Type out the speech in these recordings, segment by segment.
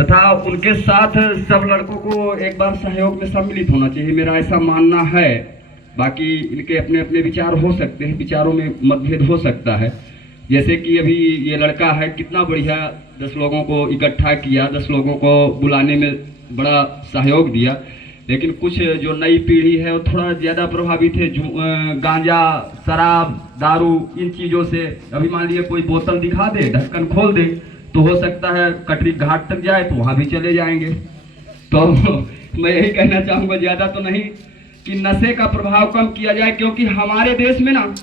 तथा उनके साथ सब लड़कों को एक बार सहयोग में सम्मिलित होना चाहिए, मेरा ऐसा मानना है। बाकी इनके अपने अपने विचार हो सकते हैं, विचारों में मतभेद हो सकता है। जैसे कि अभी ये लड़का है, कितना बढ़िया 10 लोगों को इकट्ठा किया, 10 लोगों को बुलाने में बड़ा सहयोग दिया। लेकिन कुछ जो नई पीढ़ी है वो थोड़ा ज़्यादा प्रभावित है गांजा, शराब, दारू, इन चीज़ों से। अभी मान लीजिए कोई बोतल दिखा दे, ढक्कन खोल दे, तो हो सकता है कटरी घाट तक जाए तो वहाँ भी चले जाएंगे। तो मैं यही कहना चाहूँगा, ज़्यादा तो नहीं, कि नशे का प्रभाव कम किया जाए। क्योंकि हमारे देश में ना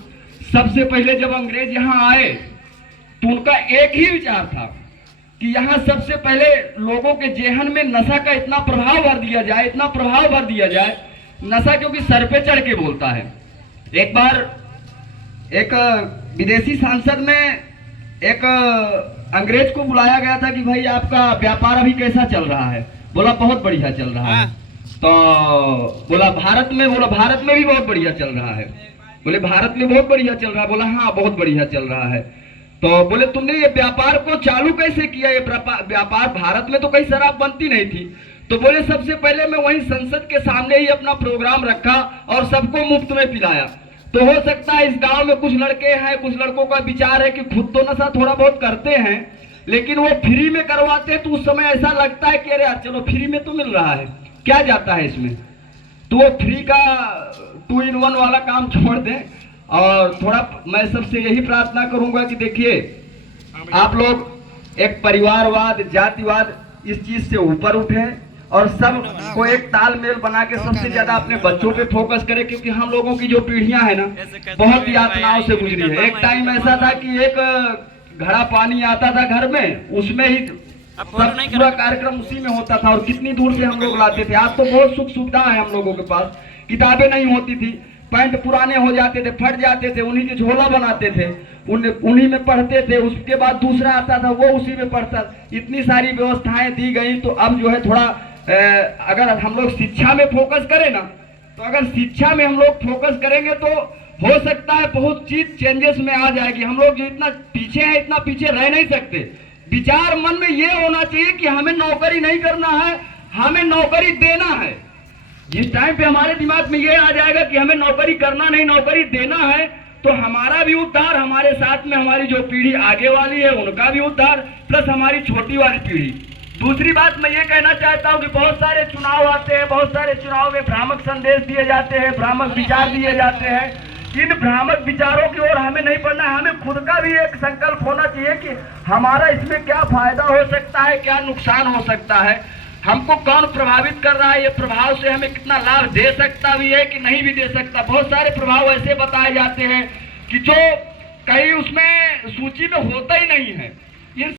सबसे पहले जब अंग्रेज यहाँ आए तो उनका एक ही विचार था कि यहाँ सबसे पहले लोगों के जेहन में नशा का इतना प्रभाव भर दिया जाए, इतना प्रभाव भर दिया जाए। नशा क्योंकि सर पे चढ़ के बोलता है। एक बार एक विदेशी सांसद में एक अंग्रेज को बुलाया गया था कि भाई आपका व्यापार अभी कैसा चल रहा है? बोला बहुत बढ़िया चल रहा है। तो बोला भारत में? बोला भारत में भी बहुत बढ़िया चल रहा है। बोले भारत में बहुत बढ़िया चल रहा है? बोला हाँ बहुत बढ़िया चल रहा है। तो बोले तुमने ये व्यापार को चालू कैसे किया? ये व्यापार भारत में तो कहीं शराब बनती नहीं थी। तो बोले सबसे पहले मैं वहीं संसद के सामने ही अपना प्रोग्राम रखा और सबको मुफ्त में पिलाया। तो हो सकता है इस गांव में कुछ लड़के हैं, कुछ लड़कों का विचार है कि खुद तो नशा थोड़ा बहुत करते हैं, लेकिन वो फ्री में करवाते हैं। तो उस समय ऐसा लगता है कि अरे यार चलो फ्री में तो मिल रहा है, क्या जाता है इसमें। तो वो फ्री का 2 in 1 वाला काम छोड़ दें। और थोड़ा मैं सबसे यही प्रार्थना करूंगा कि देखिए आप लोग एक परिवारवाद, जातिवाद, इस चीज से ऊपर उठे और सब को एक तालमेल बना के सबसे ज्यादा अपने बच्चों पे फोकस करें। क्योंकि हम लोगों की जो पीढ़ियां है ना बहुत यातनाओं से गुजरी है। एक टाइम ऐसा था कि एक घड़ा पानी आता था घर में, उसमें ही पूरा कार्यक्रम उसी में होता था और कितनी दूर से हम लोग लाते थे। आज तो बहुत सुख सुविधा है हम लोगों के पास, किताबें नहीं होती थी, पैंट पुराने हो जाते थे, फट जाते थे, उन्हीं के झोला बनाते थे, उन्हीं में पढ़ते थे। उसके बाद दूसरा आता था वो उसी में पढ़ता। इतनी सारी व्यवस्थाएं दी गई। तो अब जो है थोड़ा अगर हम लोग शिक्षा में फोकस करें ना, तो अगर शिक्षा में हम लोग फोकस करेंगे तो हो सकता है बहुत चीज चेंजेस में आ जाएगी। हम लोग जो इतना पीछे हैं, इतना पीछे रह नहीं सकते। विचार मन में ये होना चाहिए कि हमें नौकरी नहीं करना है, हमें नौकरी देना है। जिस टाइम पे हमारे दिमाग में ये आ जाएगा कि हमें नौकरी करना नहीं, नौकरी देना है, तो हमारा भी उद्धार, हमारे साथ में हमारी जो पीढ़ी आगे वाली है उनका भी उद्धार, प्लस हमारी छोटी वाली पीढ़ी। दूसरी बात मैं ये कहना चाहता हूँ कि बहुत सारे चुनाव आते हैं, बहुत सारे चुनाव में भ्रामक संदेश दिए जाते हैं, भ्रामक विचार दिए जाते हैं। इन भ्रामक विचारों की ओर हमें नहीं पड़ना है। हमें खुद का भी एक संकल्प होना चाहिए कि हमारा इसमें क्या फायदा हो सकता है, क्या नुकसान हो सकता है, हमको कौन प्रभावित कर रहा है, ये प्रभाव से हमें कितना लाभ दे सकता भी है कि नहीं भी दे सकता। बहुत सारे प्रभाव ऐसे बताए जाते हैं कि जो कहीं उसमें सूची में होता ही नहीं है।